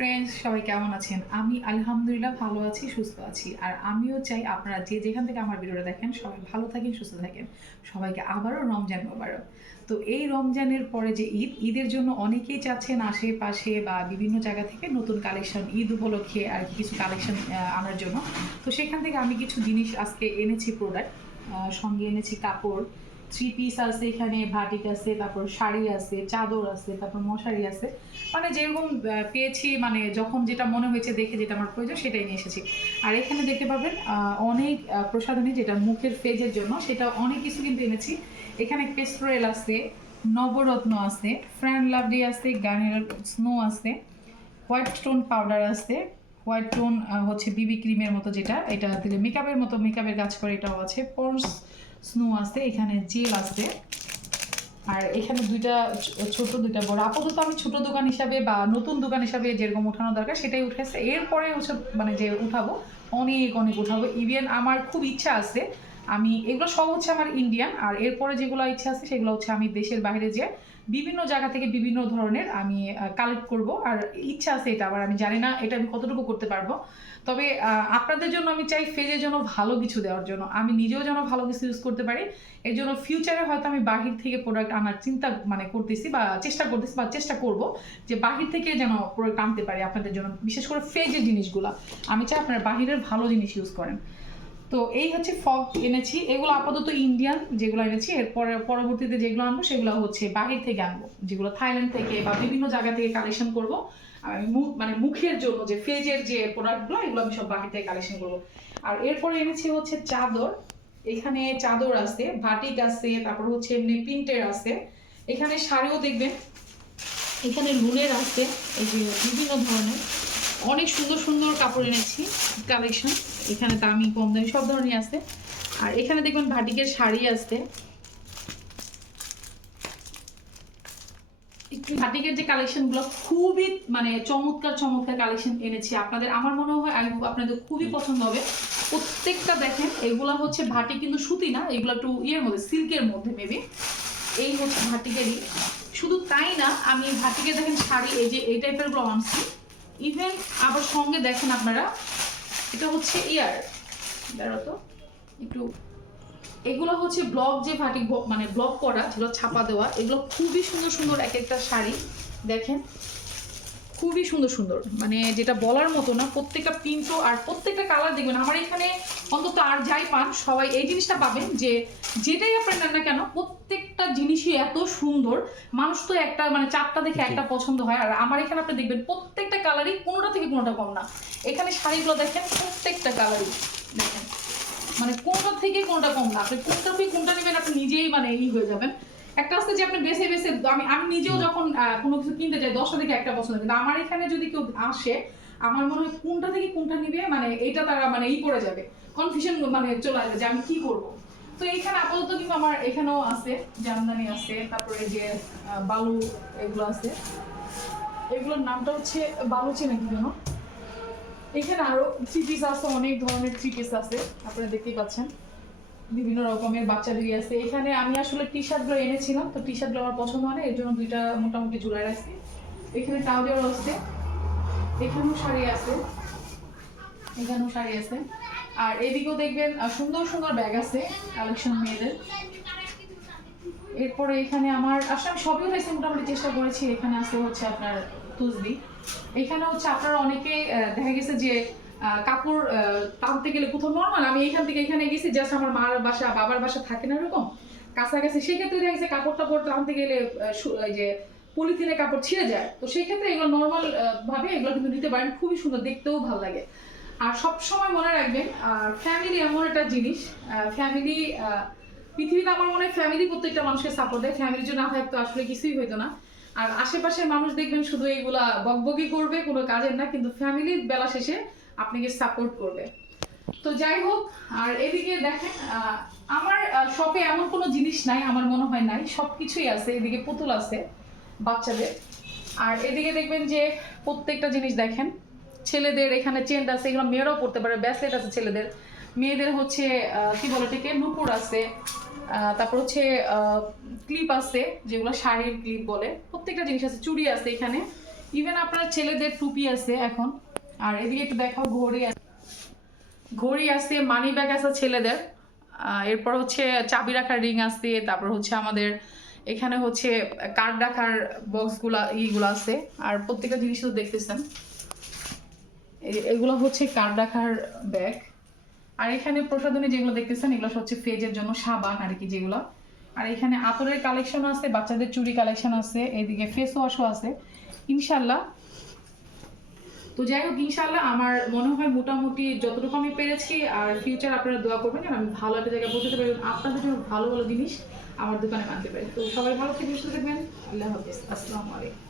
Friends, সবাই কেমন আছেন? আমি আলহামদুলিল্লাহ ভালো আছি, সুস্থ আছি। আর আমিও চাই আপনারা যে যেখান থেকে আমার ভিডিওটা দেখেন সবাই ভালো থাকেন, সুস্থ থাকেন। সবাইকে আবারও রমজান মোবারক। তো এই রমজানের পরে যে ঈদের জন্য অনেকেই চাচ্ছেন আশেপাশে বা বিভিন্ন জায়গা থেকে নতুন কালেকশন ঈদ উপলক্ষে আর কিছু কালেকশন আনার জন্য। তো সেখান থেকে আমি কিছু জিনিস আজকে এনেছি, প্রোডাক্ট সঙ্গে এনেছি কাপড়, থ্রি পিস আছে, এখানে ভাটিক আছে, তারপর শাড়ি আছে, চাদর আছে, তারপর মশারি আছে। মানে যেরকম পেয়েছি, মানে যখন যেটা মনে হয়েছে দেখে যেটা আমার প্রয়োজন সেটাই নিয়ে এসেছি। আর এখানে দেখতে পাবেন অনেক প্রসাধনী, যেটা মুখের ফেজের জন্য, সেটা অনেক কিছু কিন্তু এনেছি। এখানে পেস্ট্রোয়েল আছে, নবরত্ন আছে, ফ্র্যান্ড লাভলি আছে, গার্নিয়ার স্নো আছে, হোয়াইট স্টোন পাউডার আছে, হোয়াইট টোন হচ্ছে বিবি ক্রিমের মতো, যেটা এটা দিলে মেকআপের মতো মেকআপের কাজ করে, এটাও আছে। পন্ডস স্নো আছে, এখানে জেল আছে। আর এখানে দুইটা ছোট, দুইটা বড়। আপাতত আমি ছোট দোকান হিসাবে বা নতুন দোকান হিসাবে যেরকম উঠানো দরকার সেটাই উঠেছে। এরপরে হচ্ছে মানে যে উঠাবো, অনেক অনেক উঠাবো। ইভেন আমার খুব ইচ্ছা আছে, আমি এগুলো সব হচ্ছে আমার ইন্ডিয়ান, আর এরপরে যেগুলো ইচ্ছা আছে সেগুলো হচ্ছে আমি দেশের বাইরে যে বিভিন্ন জায়গা থেকে বিভিন্ন ধরনের আমি কালেক্ট করব। আর ইচ্ছা আছে এটা, আবার আমি জানি না এটা আমি কতটুকু করতে পারবো। তবে আপনাদের জন্য আমি চাই ফেজের জন্য ভালো কিছু দেওয়ার জন্য, আমি নিজেও যেন ভালো কিছু ইউজ করতে পারি। এর জন্য ফিউচারে হয়তো আমি বাহির থেকে প্রোডাক্ট আনার চিন্তা মানে করতেছি বা চেষ্টা করতেছি বা চেষ্টা করব যে বাহির থেকে যেন প্রোডাক্ট আনতে পারি আপনাদের জন্য, বিশেষ করে ফেজের জিনিসগুলো। আমি চাই আপনারা বাহিরের ভালো জিনিস ইউজ করেন। তো এই হচ্ছে ফগ এনেছি, এগুলো আপাতত ইন্ডিয়ান যেগুলো এনেছি। এরপরে পরবর্তীতে যেগুলো আনবো সেগুলো হচ্ছে বাহির থেকে আনবো, যেগুলো থাইল্যান্ড থেকে বা বিভিন্ন জায়গা থেকে কালেকশন করবো। আমি মানে মুখের জন্য যে ফেজের যে প্রোডাক্টগুলো, এগুলো আমি সব বাহির থেকে কালেকশন করবো। আর এরপরে এনেছি হচ্ছে চাদর। এখানে চাদর আছে, ভাটিক আছে, তারপর হচ্ছে এমনি প্রিন্টের আছে। এখানে শাড়িও দেখবেন, এখানে লুনের আছে, এই যে বিভিন্ন ধরনের অনেক সুন্দর সুন্দর কাপড় এনেছি কালেকশন। এখানে দামি কম দামি সব ধরনের আছে। আর এখানে দেখবেন ভাটিকের শাড়ি আছে। একটু ভাটিকের যে কালেকশনগুলো খুবই মানে চমৎকার চমৎকার কালেকশন এনেছি আপনাদের, আমার মনে হয় আপনাদের খুবই পছন্দ হবে। প্রত্যেকটা দেখেন, এগুলা হচ্ছে ভাটিক কিন্তু সুতি না, এগুলো একটু ইয়ের মধ্যে, সিল্কের মধ্যে মেবি। এই হচ্ছে ভাটিকেরই। শুধু তাই না, আমি ভাটিকে দেখেন শাড়ি এই যে এই টাইপের গুলো আনছি। ইভেন আবার সঙ্গে দেখেন আপনারা, এটা হচ্ছে ইয়ার বেরোতো একটু, এগুলো হচ্ছে ব্লক যে ভাটিক মানে ব্লক করা, যেগুলো ছাপা দেওয়া, এগুলো খুবই সুন্দর সুন্দর এক একটা শাড়ি দেখেন, খুবই সুন্দর সুন্দর, মানে যেটা বলার মতো না। প্রত্যেকটা প্রিন্টও আর প্রত্যেকটা কালার দেখবেন আমার এখানে অন্তত, আর যাই পান সবাই এই জিনিসটা পাবেন যে যেটাই আপনার নেন না কেন প্রত্যেকটা জিনিসই এত সুন্দর। মানুষ তো একটা মানে চারটা দেখে একটা পছন্দ হয়, আর আমার এখানে আপনি দেখবেন প্রত্যেকটা কালারই কোনোটা থেকে কোনোটা কম না। এখানে শাড়িগুলো দেখেন, প্রত্যেকটা কালারই দেখেন, মানে কোনটা থেকে কোনটা কম না। আপনি কোনটা থেকে কোনটা নেবেন আপনি নিজেই মানে হয়ে যাবেন। একটা আছে যে আপনি বেছে বেছে, আমি নিজেও যখন কোনো কিছু কিনতে যাই 10টা থেকে একটা পছন্দ, কিন্তু আমার এখানে যদি কেউ আসে আমার মনে হয় কোনটা থেকে কোনটা নিবে মানে এটা তারা মানে পড়ে যাবে, কনফিউশন মানে চলে আসবে যে আমি কি করব। তো এইখানে আপাতত কিন্তু আমার এখানেও আছে, জামদানি আছে, তারপরে যে বালু এগুলো আছে, এগুলোর নামটা হচ্ছে বালুচি নাকি যেন। এখানে আরো থ্রি পিস আছে, অনেক ধরনের থ্রি পিস আছে, আপনারা দেখতেই পাচ্ছেন বিভিন্ন রকমের বাচ্চাদেরই আছে। এখানে আমি আসলে টি শার্টগুলো এনেছিলাম, তো টি শার্টগুলো আমার পছন্দ হয় না, এর জন্য দুইটা মোটামুটি ঝুলাই রাখছি। এখানে ট্রাউজারও আছে, এখানেও শাড়ি আছে, এখানেও শাড়ি আছে। আর এদিকেও দেখবেন সুন্দর সুন্দর ব্যাগ আছে কালেকশন মেয়েদের। এরপরে এখানে আমার আসলে আমি সবই হয়েছে মোটামুটি চেষ্টা করেছি। এখানে আছে হচ্ছে আপনার তুসবি। এখানে হচ্ছে আপনারা অনেকে দেখা গেছে যে কাপড় টানতে গেলে কোথাও নর্মাল, আমি এইখান থেকে এখানে গেছি জাস্ট আমার মার বাসা বাবার বাসা থাকে না এরকম কাছাকাছি, সেক্ষেত্রে দেখা গেছে কাপড় টাপড় টানতে গেলে এই যে পলিথিনের কাপড় ছিঁড়ে যায়, তো সেই ক্ষেত্রে এগুলো নর্মাল ভাবে এগুলো কিন্তু নিতে পারেন, খুবই সুন্দর, দেখতেও ভালো লাগে। আর সব সময় মনে রাখবেন ফ্যামিলি এমন একটা জিনিস, ফ্যামিলি পৃথিবীতে আমার মনে হয় ফ্যামিলি প্রত্যেকটা মানুষকে সাপোর্ট দেয়, ফ্যামিলির জন্য না থাকতো আসলে কিছুই হইতো না। আর আশেপাশের মানুষ দেখবেন শুধু এইগুলা বকবকি করবে, কোনো কাজের না, কিন্তু ফ্যামিলির বেলা শেষে আপনাকে সাপোর্ট করবে। তো যাই হোক, আর এদিকে দেখেন আমার শপে এমন কোনো জিনিস নাই, আমার মনে হয় নাই, সবকিছুই আছে। এদিকে পুতুল আছে বাচ্চাদের, আর এদিকে দেখবেন যে প্রত্যেকটা জিনিস দেখেন ছেলেদের, এখানে চেন আছে, এগুলো মেয়েরাও পড়তে পারে, ব্রেসলেট আছে ছেলেদের, মেয়েদের হচ্ছে কি বলে এটাকে নুপুর আছে, তারপর হচ্ছে ক্লিপ আছে যেগুলো শাড়ির ক্লিপ বলে, প্রত্যেকটা জিনিস আছে, চুড়ি আছে এখানে। ইভেন আপনার ছেলেদের টুপি আছে এখন। আর এদিকে একটু দেখাও, ঘড়ি আছে, মানি ব্যাগ আছে ছেলেদের। এরপর হচ্ছে চাবি রাখার রিং আছে, তারপর হচ্ছে আমাদের এখানে হচ্ছে কার্ড রাখার বক্সগুলা ইগুলো আছে। আর প্রত্যেকটা জিনিস তো দেখতেছেন, এগুলো হচ্ছে কার্ড রাখার ব্যাগ। আর এখানে প্রসাধনী যেগুলো দেখতেছেন এগুলো হচ্ছে ফেজের জন্য সাবান আর কি যেগুলো। আর এখানে আতরের কালেকশন আছে, বাচ্চাদের চুড়ি কালেকশন আছে, এদিকে ফেস ওয়াশও আছে ইনশাল্লাহ। তো যাই হোক, ইনশাল্লাহ আমার মনে হয় মোটামুটি যতটুকু আমি পেরেছি। আর ফিউচার আপনারা দোয়া করবেন যেন আমি ভালো একটা জায়গায় পৌঁছাতে পারি, আপনাদের জন্য ভালো ভালো জিনিস আমার দোকানে আনতে পারি। তো সবাই ভালো থেকে সুস্থ থাকবেন। আল্লাহ হাফিজ, আসসালামু আলাইকুম।